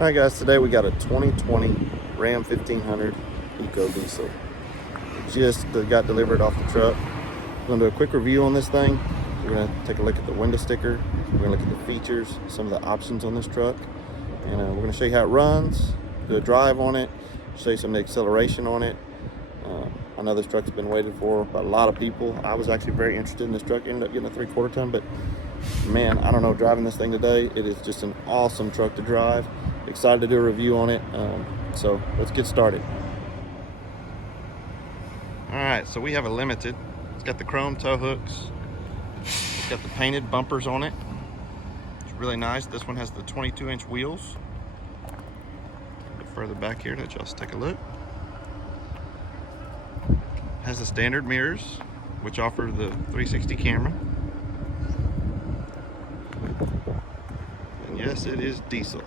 Alright guys, today we got a 2020 Ram 1500 Ecodiesel. Just got delivered off the truck. I'm going to do a quick review on this thing. We're going to take a look at the window sticker. We're going to look at the features, some of the options on this truck. And we're going to show you how it runs, do a drive on it, show you some of the acceleration on it. I know this truck's been waited for by a lot of people. I was actually very interested in this truck. Ended up getting a 3/4 ton, but man, I don't know, driving this thing today, it is just an awesome truck to drive. Excited to do a review on it. So let's get started. All right, so we have a limited. It's got the chrome tow hooks. It's got the painted bumpers on it. It's really nice. This one has the 22-inch wheels. A bit further back here, let y'all take a look. Has the standard mirrors, which offer the 360 camera. And yes, it is diesel.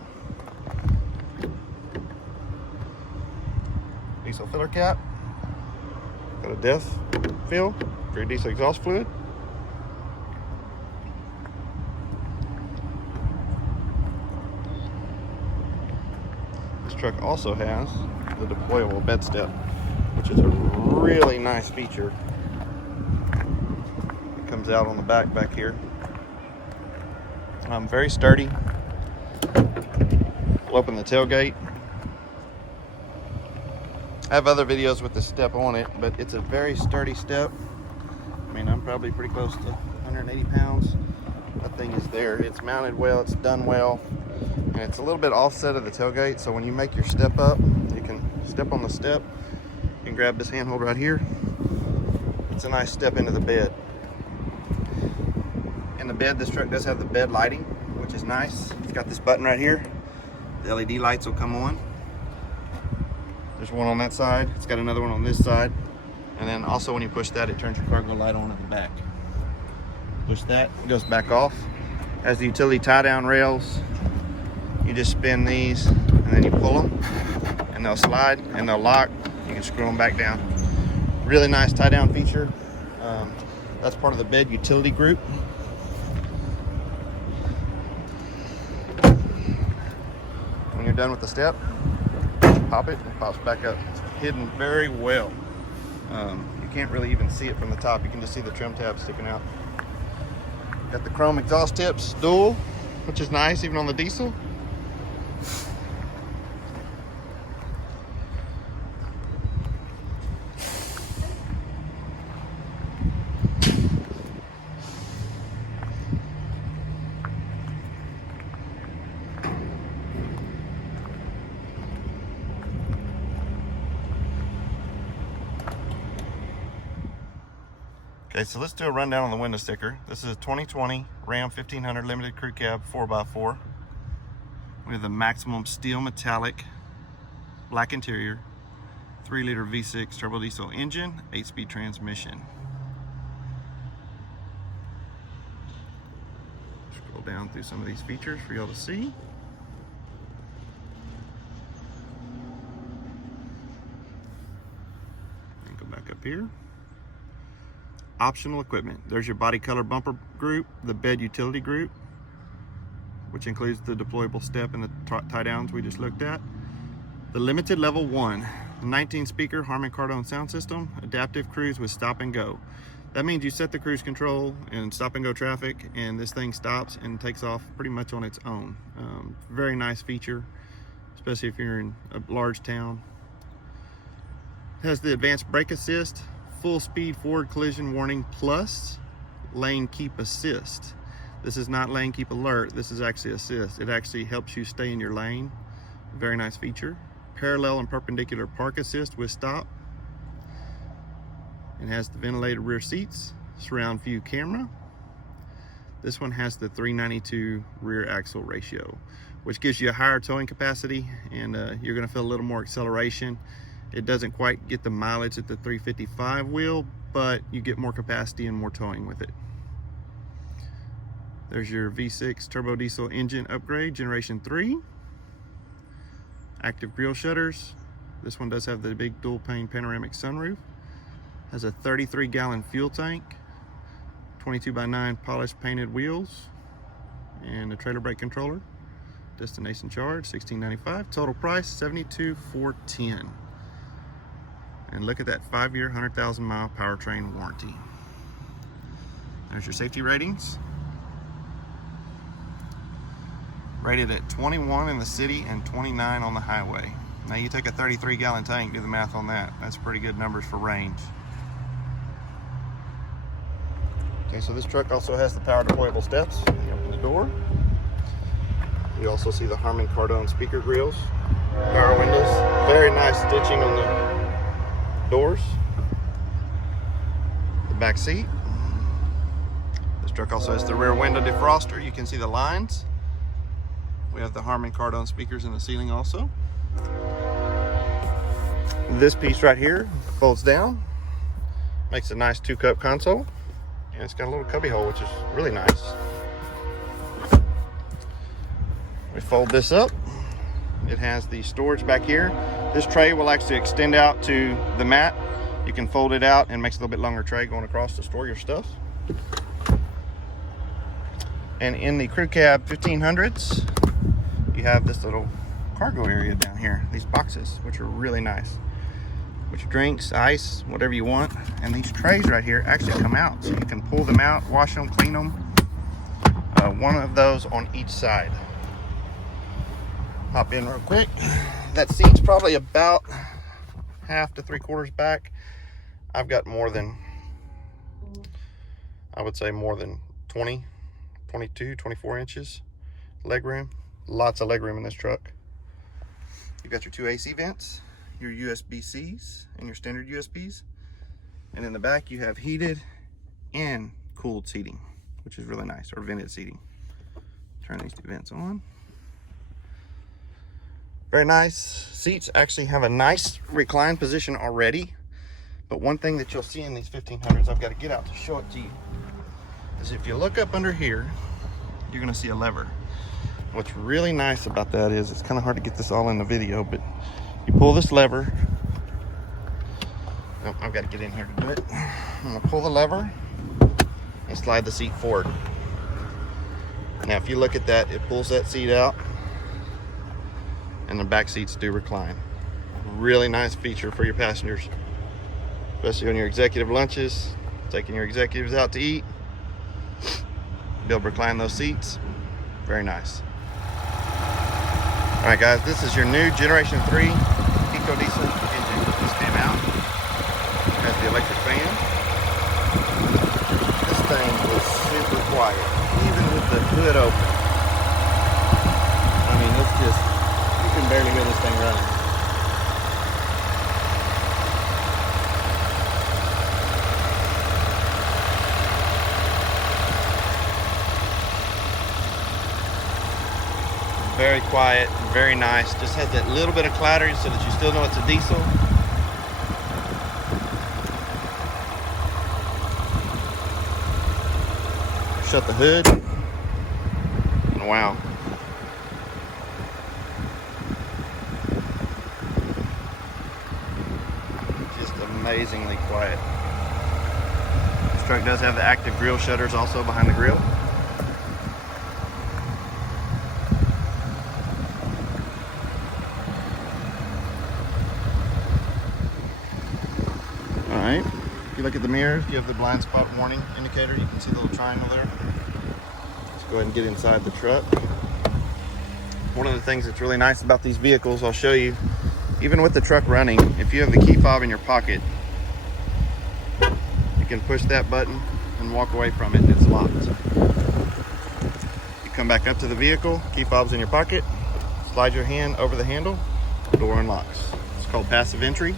Diesel filler cap. Got a depth fill for your diesel exhaust fluid. This truck also has the deployable bed step, which is a really nice feature. It comes out on the back here. Very sturdy. We'll open the tailgate. I have other videos with the step on it, but it's a very sturdy step. I mean, I'm probably pretty close to 180 pounds. That thing is there. It's mounted well, it's done well, and it's a little bit offset of the tailgate, so when you make your step up, you can step on the step. You can grab this handhold right here. It's a nice step into the bed. In the bed, this truck does have the bed lighting, which is nice. It's got this button right here. The LED lights will come on. There's one on that side. It's got another one on this side. And then also when you push that, it turns your cargo light on in the back. Push that, it goes back off. Has the utility tie-down rails. You just spin these and then you pull them and they'll slide and they'll lock. You can screw them back down. Really nice tie-down feature. That's part of the bed utility group. When you're done with the step, pop it, it pops back up. It's hidden very well. You can't really even see it from the top. You can just see the trim tab sticking out. Got the chrome exhaust tips, dual, which is nice even on the diesel. Okay, so let's do a rundown on the window sticker. This is a 2020 Ram 1500 Limited Crew Cab 4x4. We have the maximum steel metallic black interior, 3-liter V6 turbo diesel engine, 8-speed transmission. Scroll down through some of these features for y'all to see. And go back up here. Optional equipment. There's your body color bumper group, the bed utility group, which includes the deployable step and the tie downs we just looked at. The limited level 1, 19 speaker Harman Kardon sound system, adaptive cruise with stop and go. That means you set the cruise control in stop and go traffic and this thing stops and takes off pretty much on its own. Very nice feature, especially if you're in a large town. It has the advanced brake assist, full speed forward collision warning plus lane keep assist. This is not lane keep alert, this is actually assist. It actually helps you stay in your lane. Very nice feature. Parallel and perpendicular park assist with stop. It has the ventilated rear seats, surround view camera. This one has the 392 rear axle ratio, which gives you a higher towing capacity, and you're going to feel a little more acceleration. It doesn't quite get the mileage that the 355 will, but you get more capacity and more towing with it. There's your V6 turbo diesel engine upgrade, generation 3. Active grille shutters. This one does have the big dual pane panoramic sunroof. Has a 33-gallon fuel tank, 22x9 polished painted wheels, and a trailer brake controller. Destination charge $16.95. Total price $72,410. And look at that 5-year, 100,000 mile powertrain warranty. There's your safety ratings. Rated at 21 in the city and 29 on the highway. Now you take a 33-gallon tank, do the math on that. That's pretty good numbers for range. Okay, so this truck also has the power deployable steps. You open the door. You also see the Harman Kardon speaker grills, power windows, very nice stitching on the doors. The back seat. This truck also has the rear window defroster. You can see the lines. We have the Harman Kardon speakers in the ceiling also. This piece right here folds down, makes a nice 2-cup console, and it's got a little cubby hole, which is really nice. We fold this up. It has the storage back here. This tray will actually extend out to the mat. You can fold it out and makes a little bit longer tray going across to store your stuff. And in the crew cab 1500s, you have this little cargo area down here, these boxes, which are really nice. Which drinks, ice, whatever you want. And these trays right here actually come out, so you can pull them out, wash them, clean them. One of those on each side. Hop in real quick. That seat's probably about 1/2 to 3/4 back. I've got more than, I would say more than 20, 22, 24 inches leg room. Lots of leg room in this truck. You've got your 2 AC vents, your USB-Cs, and your standard USBs. And in the back you have heated and cooled seating, which is really nice, or vented seating. Turn these 2 vents on. Very nice. Seats actually have a nice recline position already. But one thing that you'll see in these 1500s, I've got to get out to show it to you, is if you look up under here, you're gonna see a lever. What's really nice about that is, it's kind of hard to get this all in the video, but you pull this lever. Oh, I've got to get in here to do it. I'm gonna pull the lever and slide the seat forward. Now if you look at that, it pulls that seat out, and the back seats do recline. Really nice feature for your passengers, especially on your executive lunches, taking your executives out to eat. Be able to recline those seats. Very nice. All right, guys, this is your new Generation 3 Ecodiesel engine. This came out. It has the electric fan. This thing is super quiet, even with the hood open. I mean, it's just, you can barely hear this thing running. Very quiet, very nice. Just has that little bit of clattering so that you still know it's a diesel. Shut the hood, and wow. Just amazingly quiet. This truck does have the active grille shutters also behind the grille. Alright, if you look at the mirror, you have the blind spot warning indicator. You can see the little triangle there. Let's go ahead and get inside the truck. One of the things that's really nice about these vehicles, I'll show you, even with the truck running, if you have the key fob in your pocket, you can push that button and walk away from it and it's locked. You come back up to the vehicle, key fob's in your pocket, slide your hand over the handle, the door unlocks. It's called passive entry.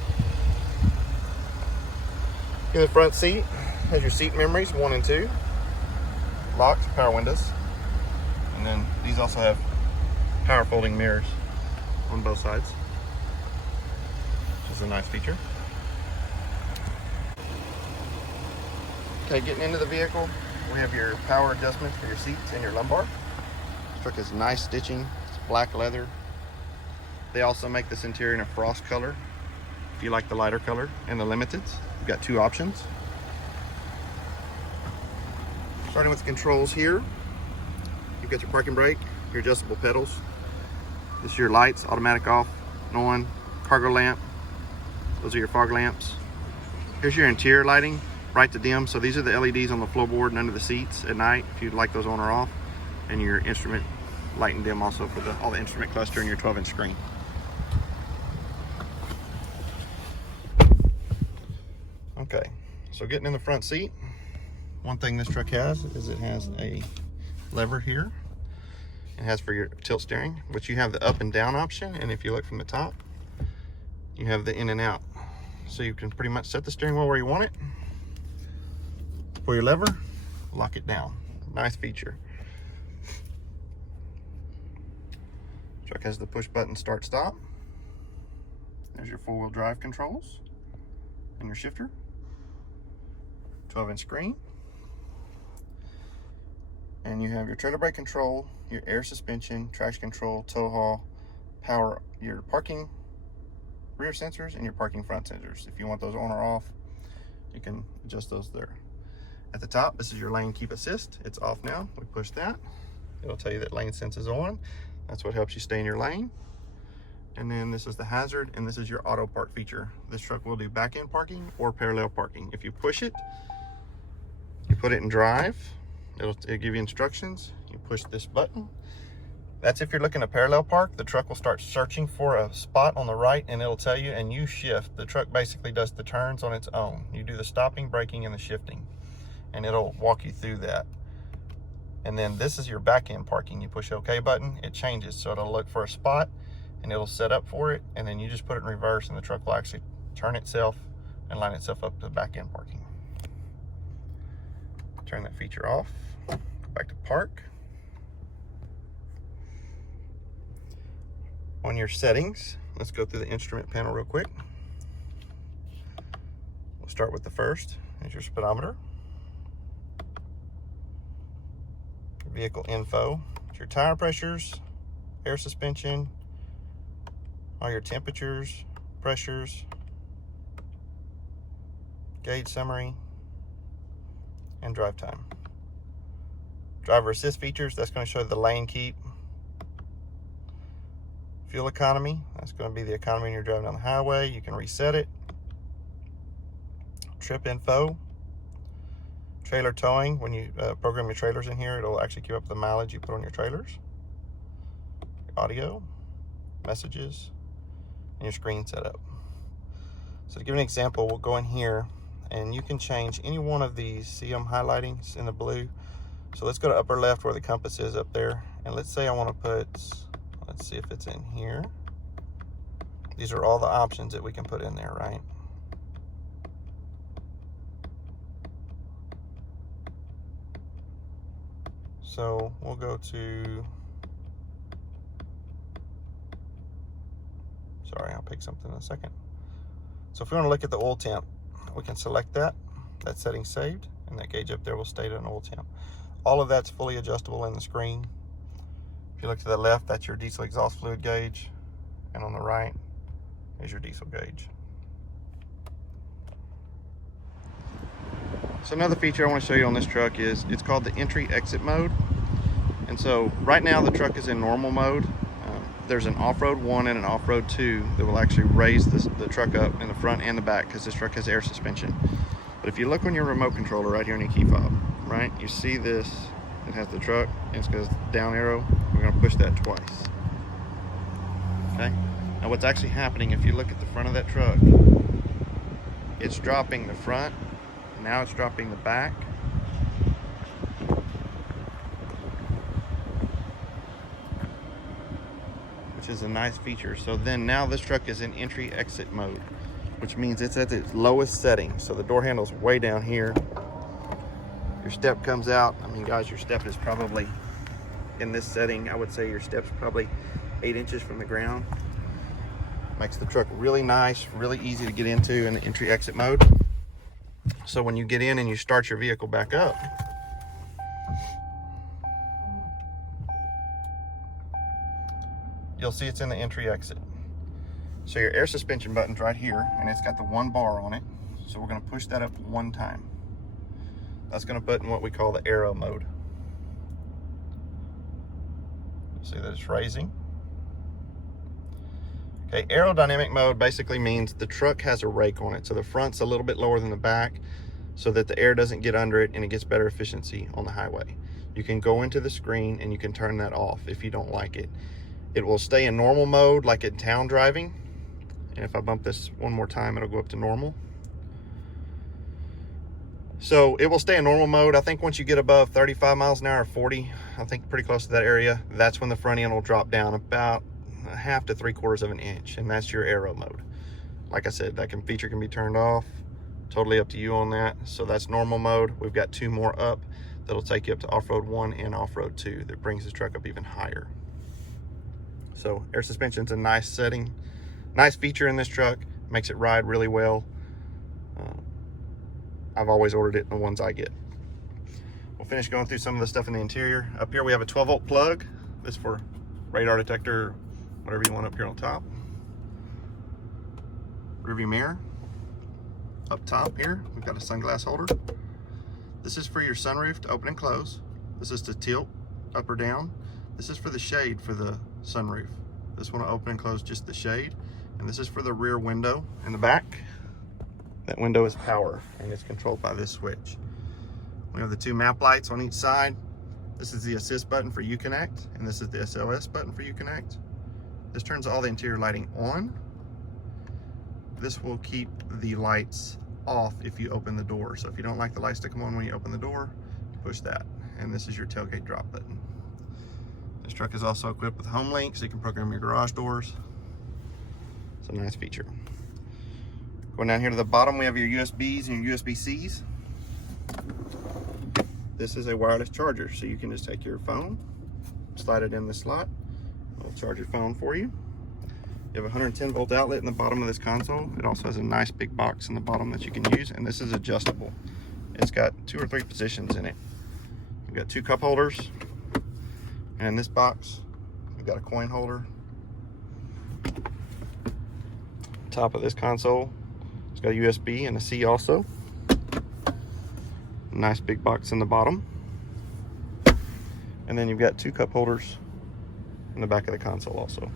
In the front seat has your seat memories 1 and 2, locked, power windows, and then these also have power folding mirrors on both sides, which is a nice feature. Okay, getting into the vehicle, we have your power adjustments for your seats and your lumbar. This truck has nice stitching, it's black leather. They also make this interior in a frost color if you like the lighter color, and the limiteds. You've got 2 options. Starting with the controls here, you've got your parking brake, your adjustable pedals, This is your lights, automatic off and on, cargo lamp. Those are your fog lamps. Here's your interior lighting, bright to dim. So these are the LEDs on the floorboard and under the seats at night, if you'd like those on or off. And your instrument light and dim also for all the instrument cluster and your 12-inch screen. Okay, so getting in the front seat, one thing this truck has is it has a lever here. It has for your tilt steering, which you have the up and down option, and if you look from the top, you have the in and out. So you can pretty much set the steering wheel where you want it. Pull your lever, lock it down. Nice feature. Truck has the push button start stop. There's your 4-wheel drive controls and your shifter. 12-inch screen. And you have your trailer brake control, your air suspension, traction control, tow haul, power, your parking rear sensors, and your parking front sensors. If you want those on or off, you can adjust those there. At the top, this is your lane keep assist. It's off now. We push that. It'll tell you that lane sense is on. That's what helps you stay in your lane. And then this is the hazard, and this is your auto park feature. This truck will do back-end parking or parallel parking. If you push it, you put it in drive, it'll give you instructions. You push this button. That's if you're looking to parallel park. The truck will start searching for a spot on the right, and it'll tell you, and you shift. The truck basically does the turns on its own. You do the stopping, braking, and the shifting, and it'll walk you through that. And then this is your back-end parking. You push OK button, it changes. So it'll look for a spot, and it'll set up for it, and then you just put it in reverse, and the truck will actually turn itself and line itself up to the back-end parking. Turn that feature off, go back to park. On your settings, let's go through the instrument panel real quick. We'll start with the first. Here's your speedometer. Your vehicle info, your tire pressures, air suspension, all your temperatures, pressures, gauge summary, and drive time. Driver assist features, that's going to show the lane keep. Fuel economy, that's going to be the economy when you're driving down the highway. You can reset it. Trip info. Trailer towing, when you program your trailers in here, it'll actually keep up the mileage you put on your trailers. Audio, messages, and your screen setup. So to give an example, we'll go in here and you can change any one of these. See them highlighting in the blue? So let's go to upper left where the compass is up there. And let's say I want to put, let's see if it's in here. These are all the options that we can put in there, right? So we'll go to, sorry, I'll pick something in a second. So if we want to look at the oil temp, we can select that. That setting saved, and that gauge up there will state an oil temp. All of that's fully adjustable in the screen. If you look to the left, that's your diesel exhaust fluid gauge, and on the right is your diesel gauge. So another feature I want to show you on this truck is it's called the entry exit mode. And so right now the truck is in normal mode. There's an off-road 1 and an off-road 2 that will actually raise the truck up in the front and the back because this truck has air suspension. But if you look on your remote controller right here on your key fob, right, you see this, it has the truck, and it's got a down arrow. We're going to push that twice. Okay? Now what's actually happening, if you look at the front of that truck, it's dropping the front, now it's dropping the back. Which is a nice feature. So then now this truck is in entry exit mode, which means it's at its lowest setting. So the door handle's way down here. Your step comes out. I mean, guys, your step is probably in this setting. I would say your step's probably 8 inches from the ground. Makes the truck really nice, really easy to get into in the entry exit mode. So when you get in and you start your vehicle back up, you'll see it's in the entry exit. So your air suspension button's right here, and it's got the 1 bar on it. So we're going to push that up 1 time. That's going to put in what we call the aero mode. See that it's raising. Okay, aerodynamic mode basically means the truck has a rake on it. So the front's a little bit lower than the back so that the air doesn't get under it and it gets better efficiency on the highway. You can go into the screen and you can turn that off if you don't like it. It will stay in normal mode like in town driving. And if I bump this one more time, it'll go up to normal. So it will stay in normal mode. I think once you get above 35 miles an hour, 40, I think pretty close to that area, that's when the front end will drop down about 1/2 to 3/4 of an inch, and that's your aero mode. Like I said, that feature can be turned off. Totally up to you on that. So that's normal mode. We've got 2 more up that'll take you up to off-road 1 and off-road 2. That brings this truck up even higher. So air suspension's a nice setting, nice feature in this truck. Makes it ride really well. I've always ordered it in the ones I get. We'll finish going through some of the stuff in the interior. Up here we have a 12-volt plug. This for radar detector, whatever you want up here on top. Rearview mirror. Up top here, we've got a sunglass holder. This is for your sunroof to open and close. This is to tilt up or down. This is for the shade for the sunroof. This one will open and close just the shade. And this is for the rear window in the back. That window is power and it's controlled by this switch. We have the 2 map lights on each side. This is the assist button for Uconnect, and this is the SOS button for Uconnect. This turns all the interior lighting on. This will keep the lights off if you open the door. So if you don't like the lights to come on when you open the door, push that. And this is your tailgate drop button. This truck is also equipped with home link, so you can program your garage doors. It's a nice feature. Going down here to the bottom, we have your USBs and your USB-Cs. This is a wireless charger, so you can just take your phone, slide it in the slot, it'll charge your phone for you. You have a 110 volt outlet in the bottom of this console. It also has a nice big box in the bottom that you can use, and this is adjustable. It's got 2 or 3 positions in it. We've got 2 cup holders, and in this box, we've got a coin holder. Top of this console, it's got a USB and a C also. Nice big box in the bottom. And then you've got 2 cup holders in the back of the console also.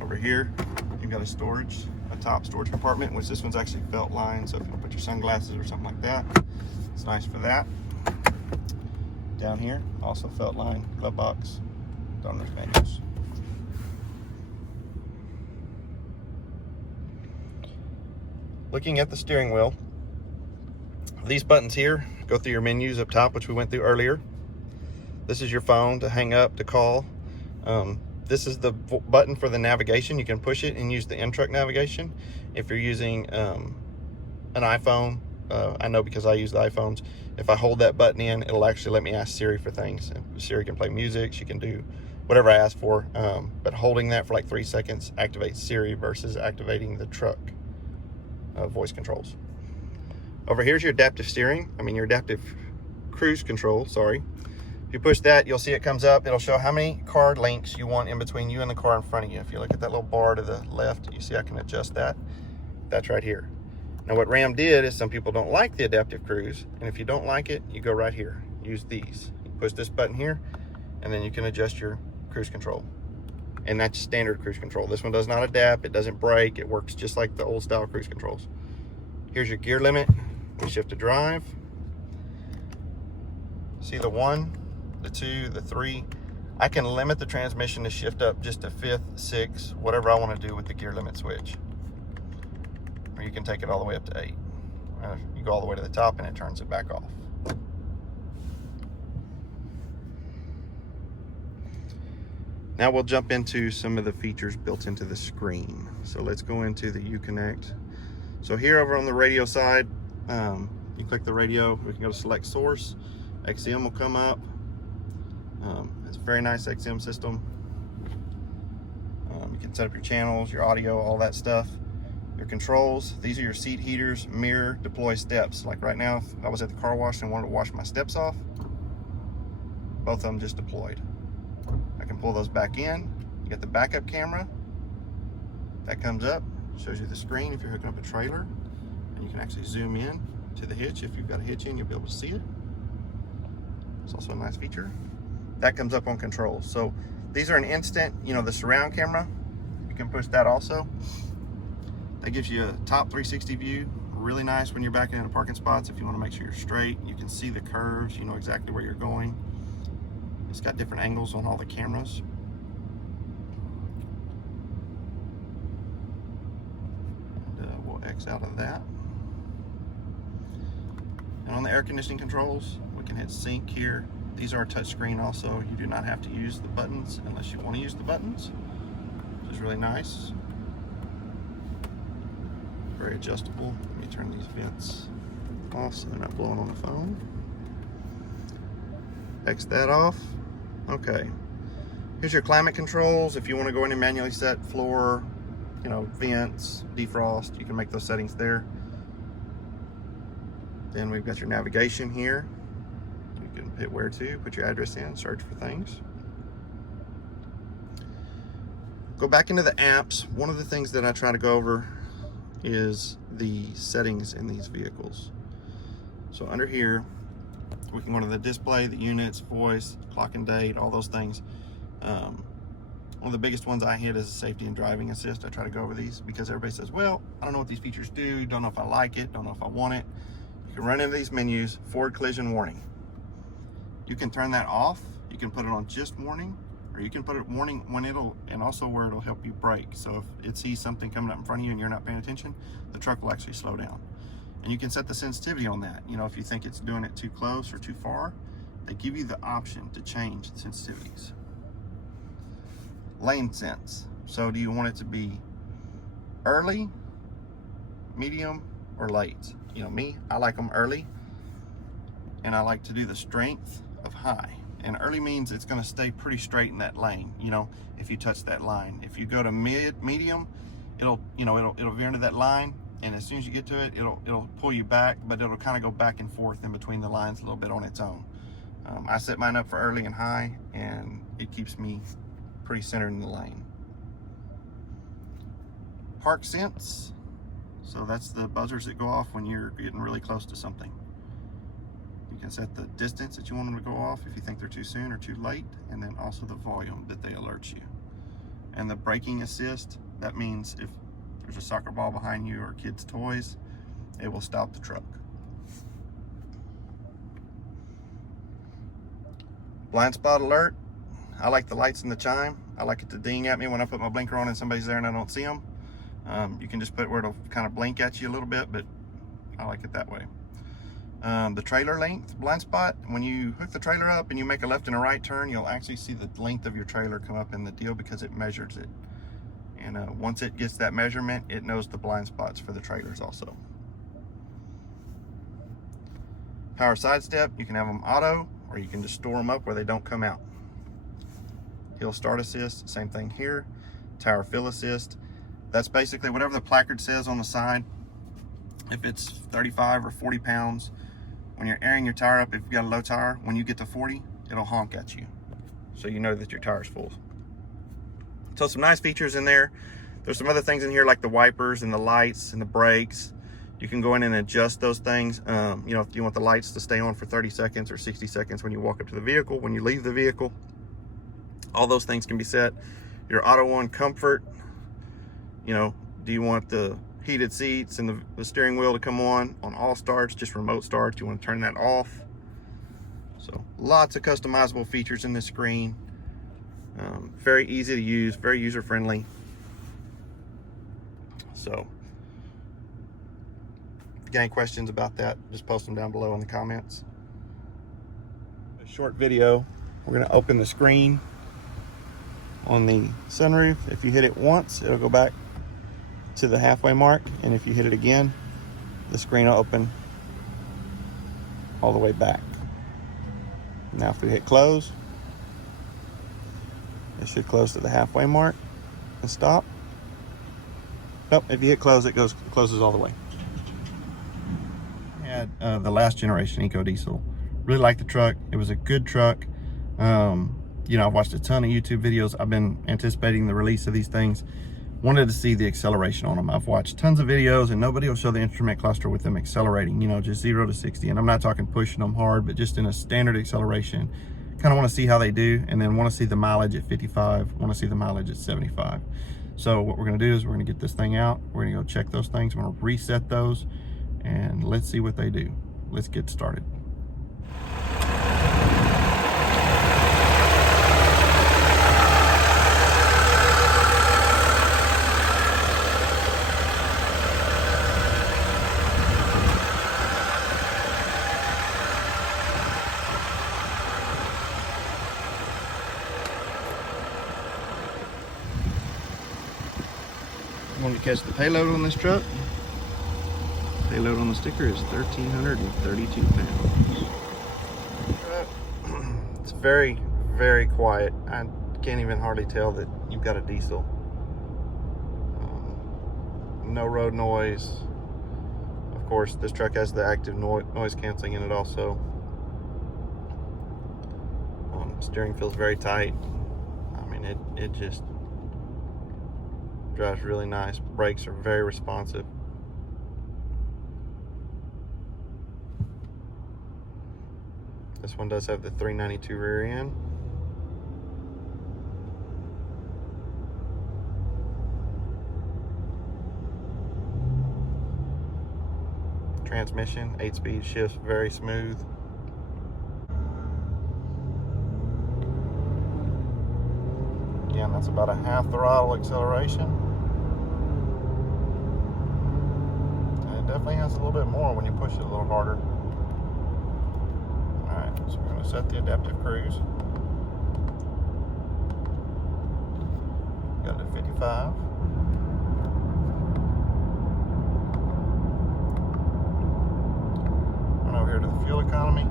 Over here, you've got a top storage compartment, which this one's actually felt lined, so if you want to put your sunglasses or something like that, it's nice for that. Down here, also felt lined glove box, donors manuals. Looking at the steering wheel, these buttons here go through your menus up top, which we went through earlier. This is your phone to hang up, to call. This is the button for the navigation. You can push it and use the in-truck navigation. If you're using an iPhone, I know because I use the iPhones, if I hold that button in, it'll actually let me ask Siri for things. Siri can play music, she can do whatever I ask for, but holding that for like 3 seconds activates Siri versus activating the truck voice controls. Over here's your adaptive steering, your adaptive cruise control, sorry. If you push that, you'll see it comes up. It'll show how many car lengths you want in between you and the car in front of you. If you look at that little bar to the left, you see I can adjust that. That's right here. Now what Ram did is some people don't like the adaptive cruise, and if you don't like it, you go right here. Use these. You push this button here, and then you can adjust your cruise control. And that's standard cruise control. This one does not adapt, it doesn't brake, it works just like the old style cruise controls. Here's your gear limit. We shift to drive. See the 1, the 2, the 3. I can limit the transmission to shift up just to 5th, 6th, whatever I want to do with the gear limit switch. Or you can take it all the way up to 8. You go all the way to the top and it turns it back off. Now we'll jump into some of the features built into the screen. So let's go into the Uconnect. So here over on the radio side, you click the radio, we can go to select source. XM will come up. It's a very nice XM system. You can set up your channels, your audio, all that stuff. Your controls, these are your seat heaters, mirror, deploy steps. Like right now, if I was at the car wash and wanted to wash my steps off, both of them just deployed. I can pull those back in. You got the backup camera. That comes up, shows you the screen if you're hooking up a trailer. And you can actually zoom in to the hitch. If you've got a hitch in, you'll be able to see it. It's also a nice feature. That comes up on controls. So these are an instant, the surround camera. can push that also. That gives you a top 360 view. Really nice when you're backing into parking spots. If you want to make sure you're straight, you can see the curves, you know exactly where you're going. It's got different angles on all the cameras. And, we'll X out of that. And on the air conditioning controls, we can hit sync here. These are touchscreen also. You do not have to use the buttons unless you want to use the buttons, which is really nice. Very adjustable. Let me turn these vents off so they're not blowing on the phone. X that off. Okay. Here's your climate controls. If you want to go in and manually set floor, you know, vents, defrost, you can make those settings there. Then we've got your navigation here. You can hit where to, put your address in, search for things. Go back into the apps. One of the things that I try to go over is the settings in these vehicles. So under here, we can go to the display, the units, voice, clock and date, all those things. One of the biggest ones I hit is safety and driving assist. I try to go over these because everybody says, well, I don't know what these features do, don't know if I like it, don't know if I want it. You can run into these menus, forward collision warning. You can turn that off. You can put it on just warning, or you can put it warning when and also where it'll help you brake. So if it sees something coming up in front of you and you're not paying attention, the truck will actually slow down. And you can set the sensitivity on that. You know, if you think it's doing it too close or too far, they give you the option to change the sensitivities. Lane sense. So do you want it to be early, medium, or late? You know, me, I like them early, and I like to do the strength of high. And early means it's going to stay pretty straight in that lane. You know, if you touch that line, if you go to medium, it'll veer into that line, and as soon as you get to it, it'll pull you back, but it'll kind of go back and forth in between the lines a little bit on its own. I set mine up for early and high, and it keeps me pretty centered in the lane. Park sense. So that's the buzzers that go off when you're getting really close to something. You can set the distance that you want them to go off if you think they're too soon or too late, and then also the volume that they alert you. And the braking assist, that means if there's a soccer ball behind you or kids' toys, it will stop the truck. Blind spot alert. I like the lights and the chime. I like it to ding at me when I put my blinker on and somebody's there and I don't see them. You can just put it where it'll kind of blink at you a little bit, but I like it that way. The trailer length blind spot, when you hook the trailer up and you make a left and a right turn, you'll actually see the length of your trailer come up in the deal because it measures it. And once it gets that measurement, it knows the blind spots for the trailers also. Power sidestep, you can have them auto, or you can just store them up where they don't come out. Hill start assist, same thing here. Tower fill assist. That's basically whatever the placard says on the side. If it's 35 or 40 pounds, when you're airing your tire up, if you've got a low tire, when you get to 40, it'll honk at you. So you know that your tire's full. So some nice features in there. There's some other things in here like the wipers and the lights and the brakes. You can go in and adjust those things. You know, if you want the lights to stay on for 30 seconds or 60 seconds when you walk up to the vehicle, when you leave the vehicle, all those things can be set. Your auto on comfort. You know, do you want the heated seats and the steering wheel to come on all starts, just remote starts? You want to turn that off? So lots of customizable features in this screen. Very easy to use, very user friendly. So if you got any questions about that, just post them down below in the comments. A short video. We're going to open the screen on the sunroof. If you hit it once, it'll go back to the halfway mark, and if you hit it again, the screen will open all the way back. Now if we hit close, it should close to the halfway mark and stop. Nope, if you hit close, it closes all the way. I had the last generation Ecodiesel. Really liked the truck. It was a good truck. You know, I've watched a ton of YouTube videos. I've been anticipating the release of these things. Wanted to see the acceleration on them. I've watched tons of videos and nobody will show the instrument cluster with them accelerating, you know, just 0 to 60. And I'm not talking pushing them hard, but just in a standard acceleration. Kind of want to see how they do, and then want to see the mileage at 55, want to see the mileage at 75. So what we're gonna do is we're gonna get this thing out. We're gonna go check those things. We're gonna reset those and let's see what they do. Let's get started. I'm going to catch the payload on this truck. Payload on the sticker is 1,332 pounds. It's very, very quiet. I can't even hardly tell that you've got a diesel. No road noise. Of course, this truck has the active noise canceling in it also. Steering feels very tight. I mean, it just drives really nice. Brakes are very responsive. This one does have the 392 rear end. Transmission, 8-speed, shifts very smooth. Again, that's about a half throttle acceleration. And it definitely has a little bit more when you push it a little harder. Alright, so we're going to set the adaptive cruise. Got it at 55. Run over here to the fuel economy.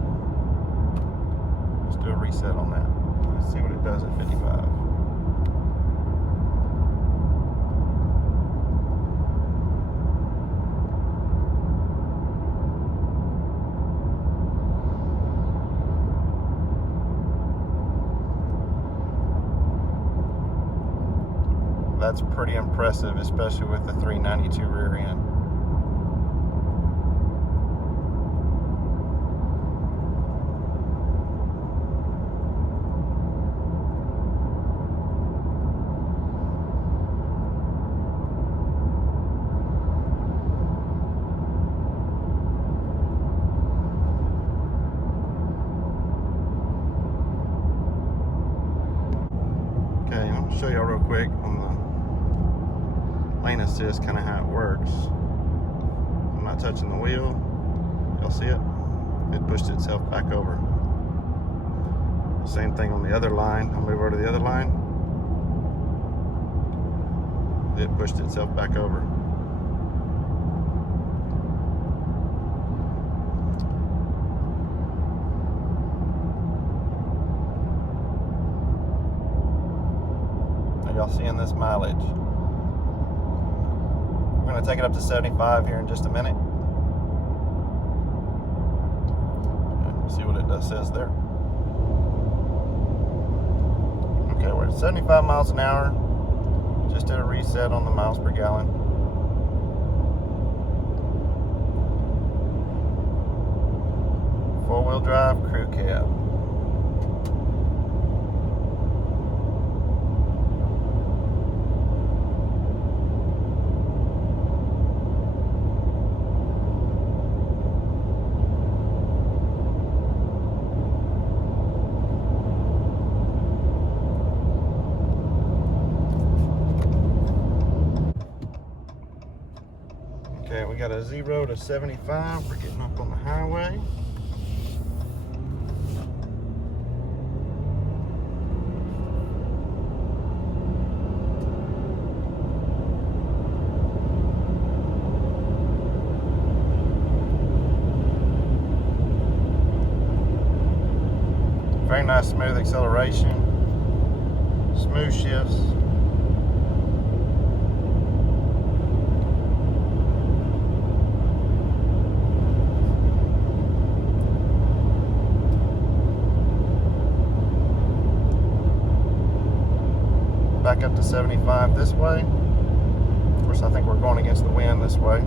Let's do a reset on that. Let's see what it does at 55. That's pretty impressive, especially with the 392 rear end. Okay, I'm going to show y'all real quick on the lane assist, kind of how it works. I'm not touching the wheel. Y'all see it? It pushed itself back over. Same thing on the other line. I'll move over to the other line. It pushed itself back over. Are y'all seeing this mileage? We're going to take it up to 75 here in just a minute. And we'll see what it says there. Okay, we're at 75 miles an hour. Just did a reset on the miles per gallon. Four-wheel drive, crew cab. Okay, we got a 0 to 75. We're getting up on the highway. Very nice smooth acceleration. Smooth shifts. Back up to 75 this way. Of course, I think we're going against the wind this way.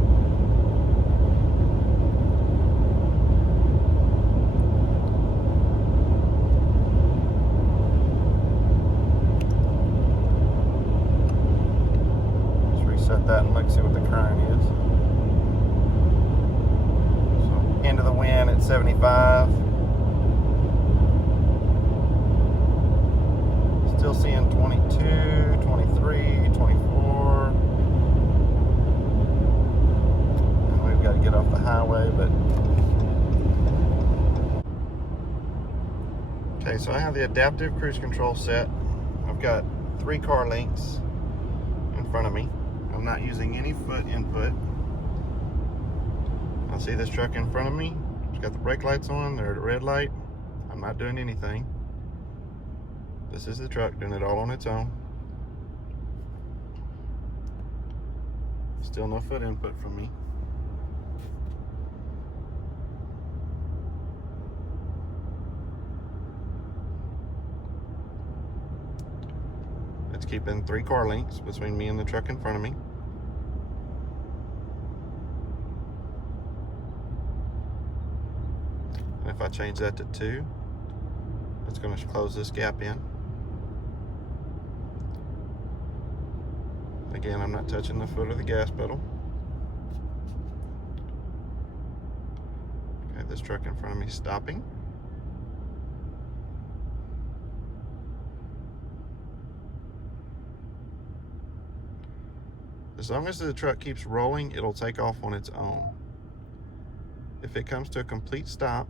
start that and look, see what the current is. So end of the wind at 75. Still seeing 22, 23, 24. And we've got to get off the highway, but okay, so I have the adaptive cruise control set. I've got 3 car links in front of me. I'm not using any foot input. I see this truck in front of me. It's got the brake lights on. They're at a red light. I'm not doing anything. This is the truck doing it all on its own. Still no foot input from me. It's keeping 3 car links between me and the truck in front of me. And if I change that to 2, it's going to close this gap in. Again, I'm not touching the foot or the gas pedal. Okay, this truck in front of me is stopping. As long as the truck keeps rolling, it'll take off on its own. If it comes to a complete stop,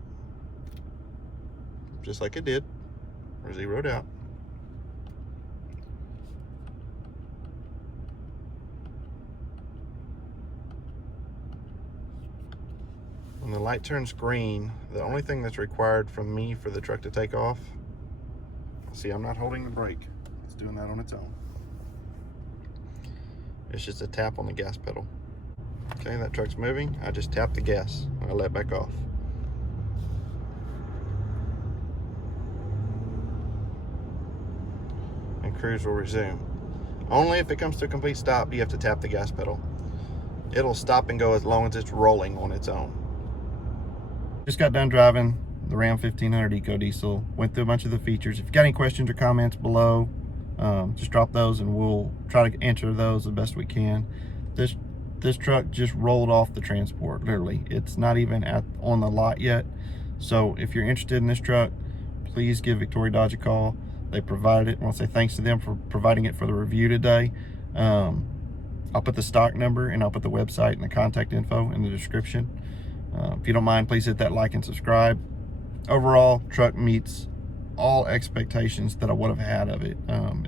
just like it did, or zeroed out, when the light turns green, the only thing that's required from me for the truck to take off, see, I'm not holding the brake. It's doing that on its own. It's just a tap on the gas pedal. Okay, that truck's moving. I just tap the gas. I let back off. And cruise will resume. Only if it comes to a complete stop, you have to tap the gas pedal. It'll stop and go as long as it's rolling on its own. Just got done driving the Ram 1500 Ecodiesel. Went through a bunch of the features. If you got any questions or comments below, just drop those and we'll try to answer those the best we can. This truck just rolled off the transport, literally. It's not even on the lot yet. So if you're interested in this truck, please give Victoria Dodge a call. They provided it. I want to say thanks to them for providing it for the review today. I'll put the stock number and I'll put the website and the contact info in the description. If you don't mind, please hit that like and subscribe. Overall, truck meets all expectations that I would have had of it.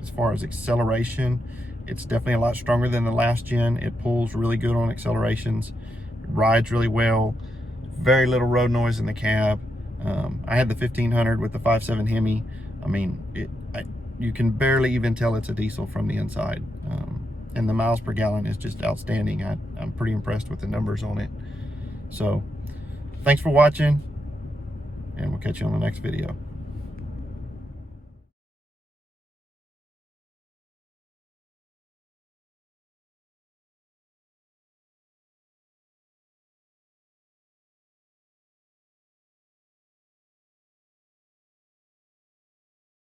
As far as acceleration, it's definitely a lot stronger than the last gen. It pulls really good on accelerations. It rides really well. Very little road noise in the cab. I had the 1500 with the 5.7 Hemi. I mean, you can barely even tell it's a diesel from the inside. And the miles per gallon is just outstanding. I'm pretty impressed with the numbers on it. So, thanks for watching, and we'll catch you on the next video.